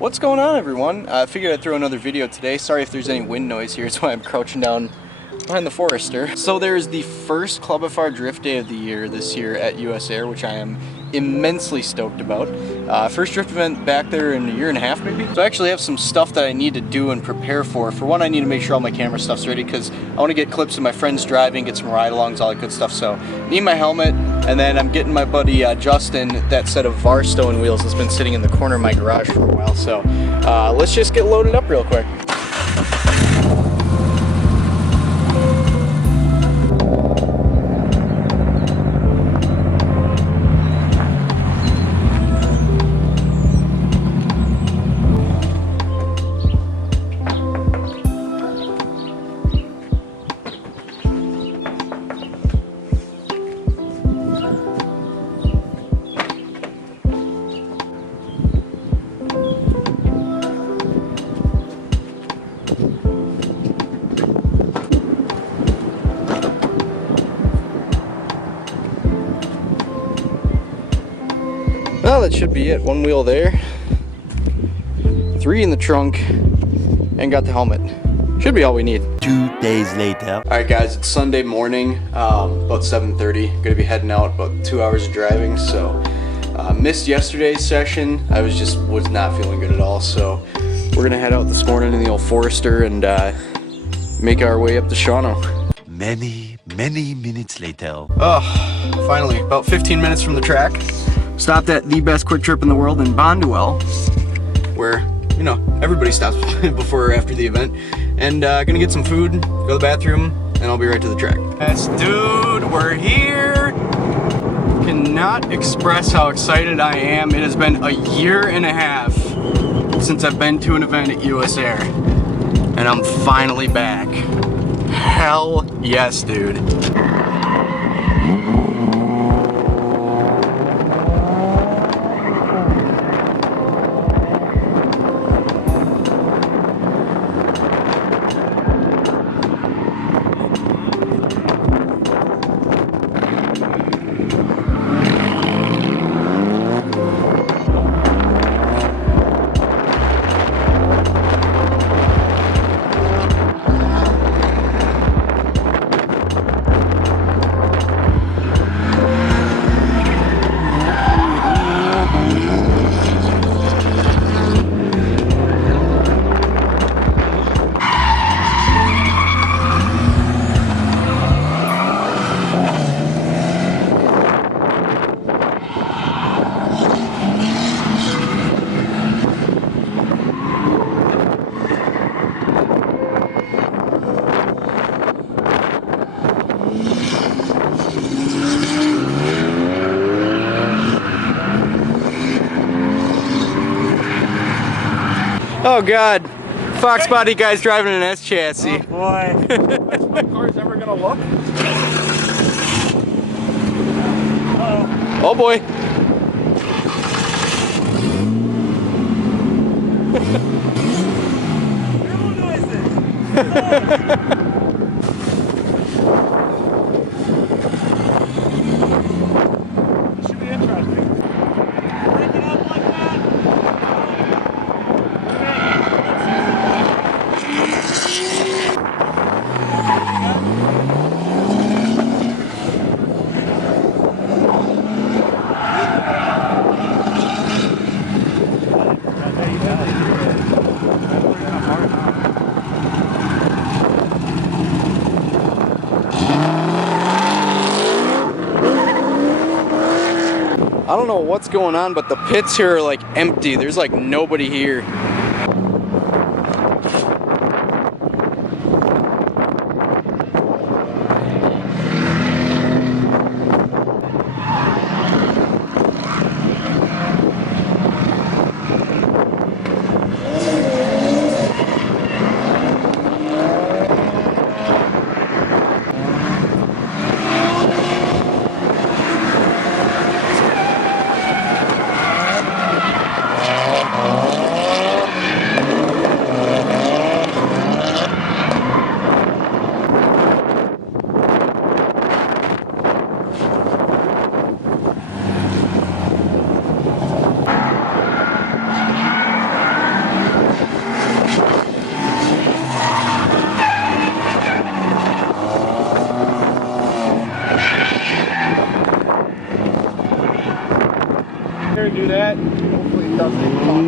What's going on, everyone? I figured I'd throw another video today. Sorry if there's any wind noise here. It's why I'm crouching down behind the Forester. So there's the first Club FR Drift Day of the year this year at USAIR, which I am immensely stoked about. First drift event back there in a year and a half maybe. So I actually have some stuff that I need to do and prepare for. For one, I need to make sure all my camera stuff's ready because I want to get clips of my friends driving, get some ride-alongs, all that good stuff. So need my helmet, and then I'm getting my buddy Justin that set of Varstone wheels that's been sitting in the corner of my garage for a while. So let's just get loaded up real quick. Well, that should be it. One wheel there, 3 in the trunk, and got the helmet. Should be all we need. 2 days later. Alright guys, it's Sunday morning, about 7:30. Gonna be heading out, about 2 hours of driving, so missed yesterday's session. I was not feeling good at all, so we're gonna head out this morning in the old Forester and make our way up to Shawano. Many minutes later. Oh, finally, about 15 minutes from the track. Stopped at the best quick trip in the world in Bonduel, where, you know, everybody stops before or after the event. And gonna get some food, go to the bathroom, and I'll be right to the track. Yes, dude, we're here. Cannot express how excited I am. It has been a year and a half since I've been to an event at USAIR, and I'm finally back. Hell yes, dude. Oh God, Fox body guy's driving an S chassis. Oh boy. That's my car's ever gonna look. Oh boy. This should be interesting. Break it up like that. I don't know what's going on, but the pits here are like empty. There's like nobody here. that. Hopefully it doesn't cost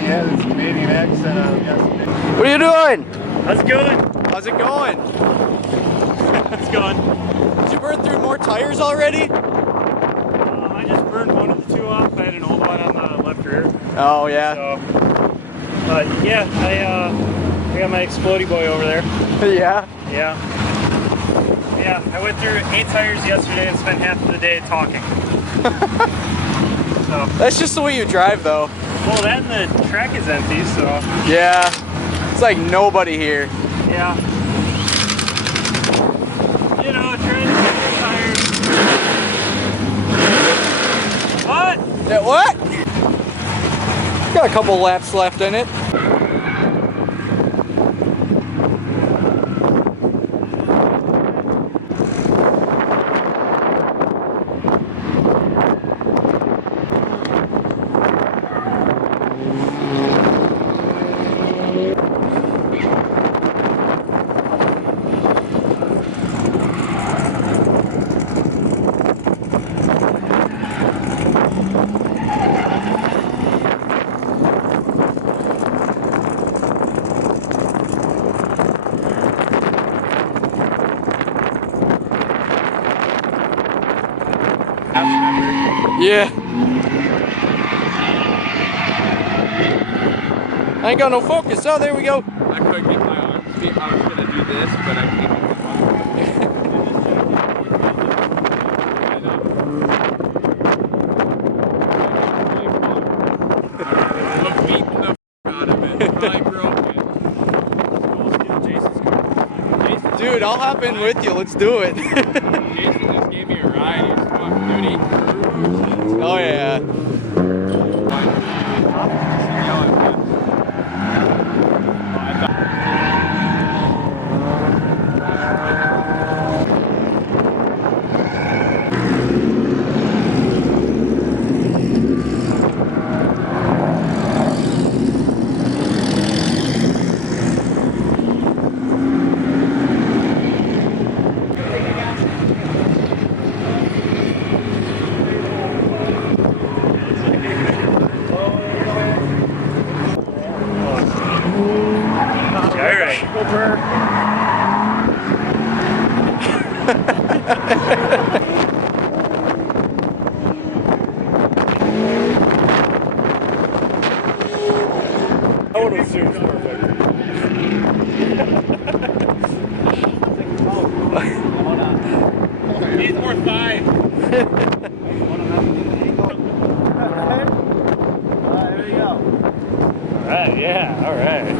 he has his Canadian accent on him yesterday. What are you doing? How's it going? How's it going? It's going. Did you burn through more tires already? I just burned one of the two off. I had an old one on the left rear. Oh yeah. So, yeah, I got my Explodey boy over there. Yeah. Yeah. Yeah, I went through 8 tires yesterday and spent half of the day talking. So. That's just the way you drive though. Well, then the track is empty, so. Yeah. It's like nobody here. Yeah. You know, trying to get tires. What? Yeah, what? Got a couple laps left in it. Yeah. I ain't got no focus. Oh, there we go. I couldn't get my arms deep. I was gonna do this, but I can't. I'm beating the out of it. Probably broken. Dude, I'll hop in with you. Let's do it. Jason just gave me a ride. He's fucking dude. He cruised. Oh yeah. He's worth 5. There you go. Alright, yeah, alright.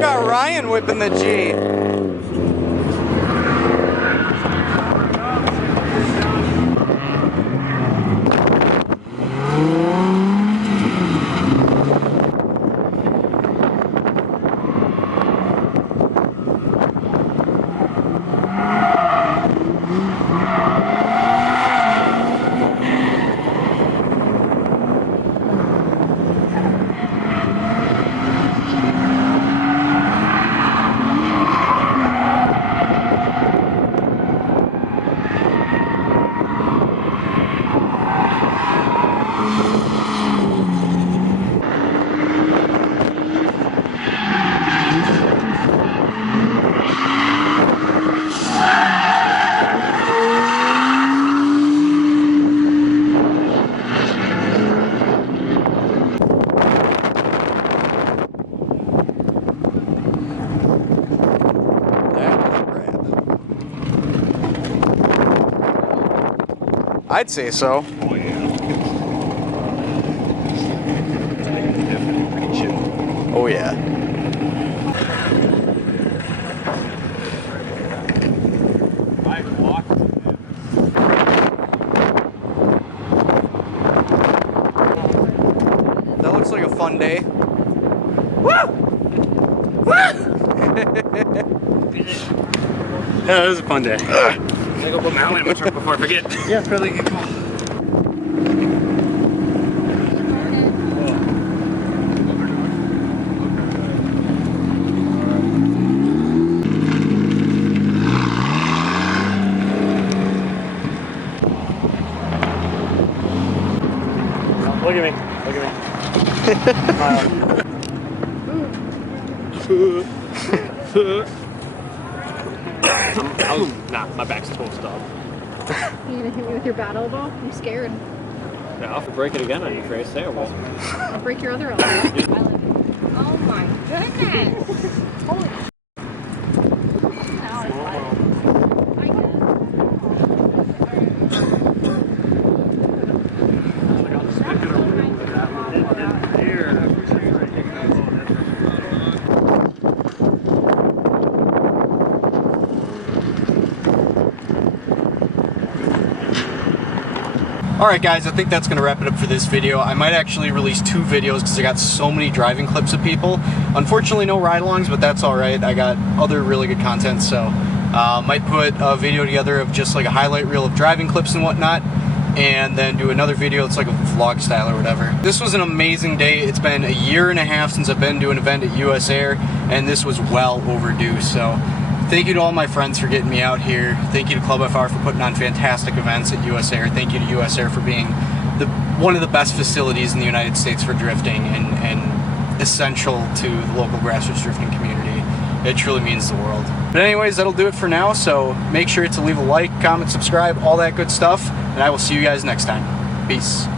Got Ryan whipping the G. I'd say so. Oh yeah. Oh yeah. That looks like a fun day. Woo! Woo! Yeah, it was a fun day. I'm gonna go put my helmet in my truck before I forget. Yeah, fairly good call. Look at me. Look at me. Nah, my back's toast, dog. You gonna hit me with your bat elbow? I'm scared. Yeah, I'll break it again on you, Trace. There, well. I'll break your other elbow. Oh my goodness! Holy. Alright guys, I think that's going to wrap it up for this video. I might actually release 2 videos because I got so many driving clips of people. Unfortunately no ride-alongs, but that's alright. I got other really good content, so might put a video together of just like a highlight reel of driving clips and whatnot, and then do another video that's like a vlog style or whatever. This was an amazing day. It's been a year and a half since I've been to an event at USAIR, and this was well overdue, so thank you to all my friends for getting me out here. Thank you to Club FR for putting on fantastic events at USAIR. Thank you to USAIR for being one of the best facilities in the United States for drifting and essential to the local grassroots drifting community. It truly means the world. But anyways, that'll do it for now, so make sure to leave a like, comment, subscribe, all that good stuff, and I will see you guys next time. Peace.